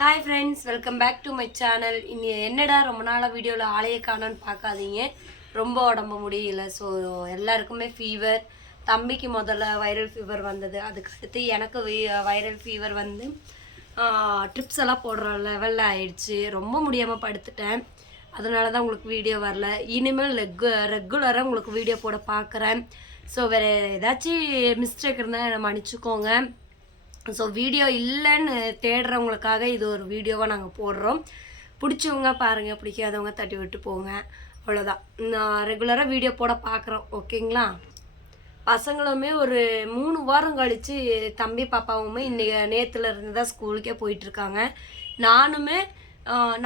Hi friends welcome back to my channel இனி என்னடா ரொம்ப நாளாக வீடியோவில் ஆலையை காணோன்னு பார்க்காதீங்க. ரொம்ப உடம்பு முடியல. ஸோ எல்லாருக்குமே ஃபீவர் தம்பிக்கு முதல்ல வைரல் ஃபீவர் வந்தது. அதுக்கு அடுத்து எனக்கு வைரல் ஃபீவர் வந்து ட்ரிப்ஸ் எல்லாம் போடுற லெவலில் ஆயிடுச்சு. ரொம்ப முடியாமல் படுத்துட்டேன். அதனால தான் உங்களுக்கு வீடியோ வரல. இனிமேல் ரெகு ரெகுலராக உங்களுக்கு வீடியோ போட பார்க்குறேன். ஸோ வேறு ஏதாச்சும் மிஸ்டேக் இருந்தால் என்னை மன்னிச்சுக்கோங்க. ஸோ வீடியோ இல்லைன்னு தேடுறவங்களுக்காக இது ஒரு வீடியோவாக நாங்கள் போடுறோம். பிடிச்சவங்க பாருங்கள் பிடிக்காதவங்க தட்டி விட்டு போங்க. அவ்வளோதான் நான் ரெகுலராக வீடியோ போட பார்க்குறோம் ஓகேங்களா பசங்களுமே ஒரு மூணு வாரம் கழித்து தம்பி பாப்பாவுமே இன்றைக்கி நேற்றுலேருந்து இருந்து தான் ஸ்கூலுக்கே போயிட்டுருக்காங்க நானுமே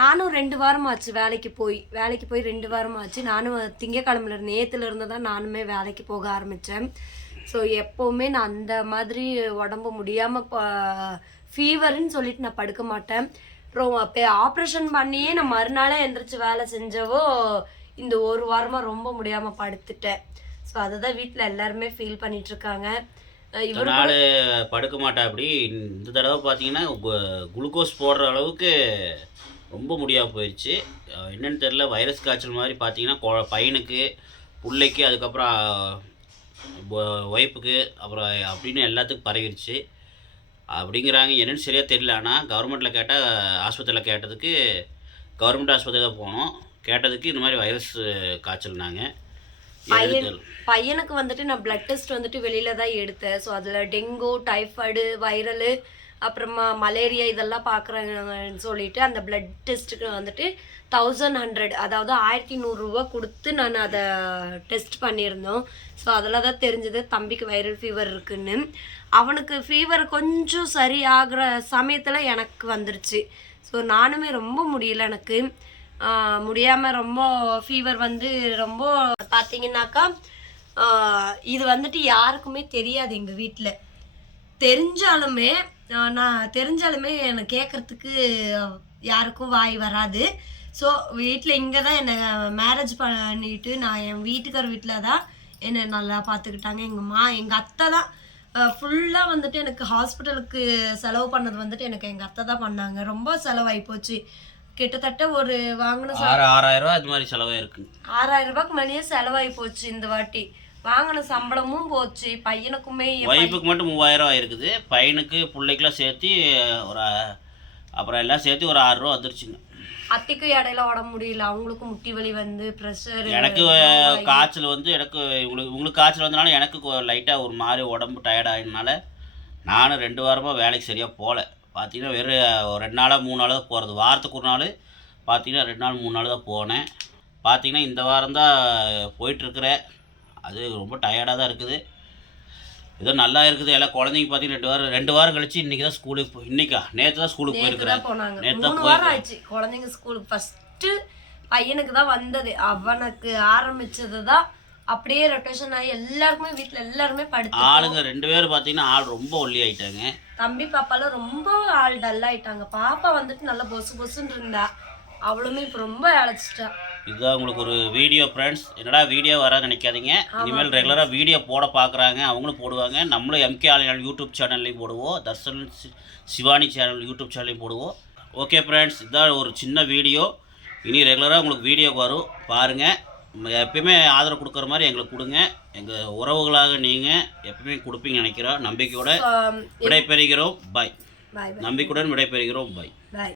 நானும் ரெண்டு வாரம் ஆச்சு வேலைக்கு போய். வேலைக்கு போய் ரெண்டு வாரம் ஆச்சு. நானும் திங்கக்கிழமையில இருந்து தான் நானுமே வேலைக்கு போக ஆரம்பித்தேன் ஸோ எப்போவுமே நான் அந்த மாதிரி உடம்பு முடியாமல் ஃபீவர்னு சொல்லிட்டு நான் படுக்க மாட்டேன். அப்புறம் அப்போ ஆப்ரேஷன் பண்ணியே நான் மறுநாளே எந்திரிச்சு வேலை செஞ்சவோ இந்த ஒரு வாரமாக ரொம்ப முடியாமல் படுத்துட்டேன். ஸோ அதை தான் வீட்டில் எல்லாருமே ஃபீல் பண்ணிகிட்ருக்காங்க இருக்காங்க நாள் படுக்க மாட்டேன் அப்படி. இந்த தடவை பார்த்தீங்கன்னா குளுக்கோஸ் போடுற அளவுக்கு ரொம்ப முடியாமல் போயிடுச்சு என்னென்னு என்னன்னு தெரில வைரஸ் காய்ச்சல் மாதிரி பார்த்தீங்கன்னா கொ- பையனுக்கு பிள்ளைக்கு அதுக்கப்புறம் ஒய்ஃபுக்கு அப்புறம் அப்படின்னு எல்லாத்துக்கும் பரவிருச்சு. அப்படிங்கிறாங்க. என்னன்னு சரியாக தெரியல. ஆனால் கவர்மெண்ட்டில் கேட்டால் ஆஸ்பத்திரியில் கேட்டதுக்கு கவர்மெண்ட் ஆஸ்பத்திரி தான் போனோம். கேட்டதுக்கு இந்த மாதிரி வைரஸ் காய்ச்சல்னாங்க. பையன் பையனுக்கு வந்துட்டு நான் பிளட் டெஸ்ட் வந்துட்டு வெளியில தான் எடுத்தேன். ஸோ அதில் டெங்கு டைஃபாய்டு வைரலு அப்புறமா மலேரியா இதெல்லாம் பார்க்குறாங்கன்னு சொல்லிட்டு அந்த பிளட் டெஸ்ட்டுக்கு வந்துட்டு தௌசண்ட் ஹண்ட்ரட் அதாவது ஆயிரத்தி நூறுரூவா கொடுத்து நான் அதை டெஸ்ட் பண்ணியிருந்தோம். ஸோ அதில் தான் தெரிஞ்சது தம்பிக்கு வைரல் ஃபீவர் இருக்குன்னு. அவனுக்கு ஃபீவர் கொஞ்சம் சரி ஆகிற சமயத்தில் எனக்கு வந்துருச்சு. ஸோ நானுமே ரொம்ப முடியல எனக்கு. முடியாமல் ரொம்ப ஃபீவர் வந்து ரொம்ப பார்த்தீங்கன்னாக்கா இது வந்துட்டு யாருக்குமே தெரியாது எங்கள் வீட்டில் தெரிஞ்சாலுமே நான் தெரிஞ்சாலுமே எனக்கு கேட்குறதுக்கு யாருக்கும் வாய் வராது. ஸோ வீட்டில் இங்கே தான் என்னை மேரேஜ் பண்ணிட்டு நான் என் வீட்டுக்கார வீட்டில் தான் என்னை நல்லா பார்த்துக்கிட்டாங்க எங்கள் மா எங்கள் அத்தை தான் ஃபுல்லாக வந்துட்டு எனக்கு ஹாஸ்பிட்டலுக்கு செலவு பண்ணது வந்துட்டு எனக்கு எங்கள் அத்தை தான் பண்ணாங்க. ரொம்ப செலவாகி போச்சு. கிட்டத்தட்ட ஒரு வாங்கின ஆறு ஆறாயிரம் ரூபா இது மாதிரி செலவாக இருக்குங்க ஆறாயிரம் ரூபாய்க்கு மேலேயே செலவாகி போச்சு இந்த வாட்டி. வாங்கின சம்பளமும் போச்சு. பையனுக்குமே ஒய்ஃபுக்கு மட்டும் மூவாயிரம் ரூபா இருக்குது பையனுக்கு பிள்ளைக்கெல்லாம் சேர்த்து ஒரு அப்புறம் எல்லாம் சேர்த்து ஒரு ஆறு ரூபா வந்துருச்சுங்க. அத்தைக்கும் இடையில உடம்பு முடியல. அவங்களுக்கும் முட்டி வலி வந்து ப்ரெஷர் எனக்கு காய்ச்சல் வந்து எனக்கு உங்களுக்கு உங்களுக்கு காய்ச்சல் வந்தனால எனக்கு லைட்டாக ஒரு மாதிரி உடம்பு டயர்ட் ஆகினால நானும் ரெண்டு வாரமாக வேலைக்கு சரியாக போகல பார்த்தீங்கன்னா வெறும் ரெண்டு நாளாக மூணு நாள் தான் போகிறது வாரத்துக்கு ஒரு நாள் பார்த்தீங்கன்னா ரெண்டு நாள் மூணு நாள் தான் போனேன். பார்த்தீங்கன்னா இந்த வாரம் தான் போயிட்டுருக்குறேன் அது ரொம்ப டயர்டாக தான் இருக்குது. ஏதோ நல்லா இருக்குது. எல்லாம் குழந்தைங்க பார்த்தீங்கன்னா ரெண்டு வாரம் ரெண்டு வாரம் கழிச்சு இன்றைக்கி தான் ஸ்கூலுக்கு போய் இன்னைக்கா? நேற்று தான் ஸ்கூலுக்கு போயிருக்கிறேன் நேத்து தான் ஆயிடுச்சு குழந்தைங்க ஸ்கூலுக்கு ஃபர்ஸ்ட் பையனுக்கு தான் வந்தது. அவனுக்கு ஆரம்பிச்சது தான் அப்படியே ரொட்டேஷன் ஆகி எல்லாருக்குமே வீட்ல எல்லாருமே படுத்து ஆளுங்க ரெண்டு பேரும் பார்த்தீங்கன்னா ஆள் ரொம்ப ஒல்லி ஆயிட்டாங்க. தம்பி பாப்பாலாம் ரொம்ப ஆள் டல் ஆயிட்டாங்க. பாப்பா வந்துட்டு நல்லா பொசு பொசுன்னு இருந்தா. அவளுமே இப்ப ரொம்ப அழைச்சிட்டா. இதுதான் உங்களுக்கு ஒரு வீடியோ ஃப்ரெண்ட்ஸ் என்னடா வீடியோ வர நினைக்காதீங்க. இனிமேல் ரெகுலராக வீடியோ போட பார்க்குறாங்க அவங்களும் போடுவாங்க. நம்மளும் எம்கே ஆலினால் யூடியூப் சேனல்லையும் போடுவோம். தர்ஷன் சிவானி சேனல் யூடியூப் சேனல்லையும் போடுவோம். ஓகே ஃப்ரெண்ட்ஸ் இதுதான் ஒரு சின்ன வீடியோ இனி ரெகுலராக உங்களுக்கு வீடியோ வரும். பாருங்கள் எப்பயுமே ஆதரவு கொடுக்குற மாதிரி எங்களுக்கு கொடுங்க. எங்கள் உறவுகளாக நீங்கள் எப்பயுமே கொடுப்பீங்க நினைக்கிறோம் நம்பிக்கையோட விடைபெறுகிறோம். பாய் பாய் நம்பிக்கையுடன் விடைபெறுகிறோம். பாய் பாய்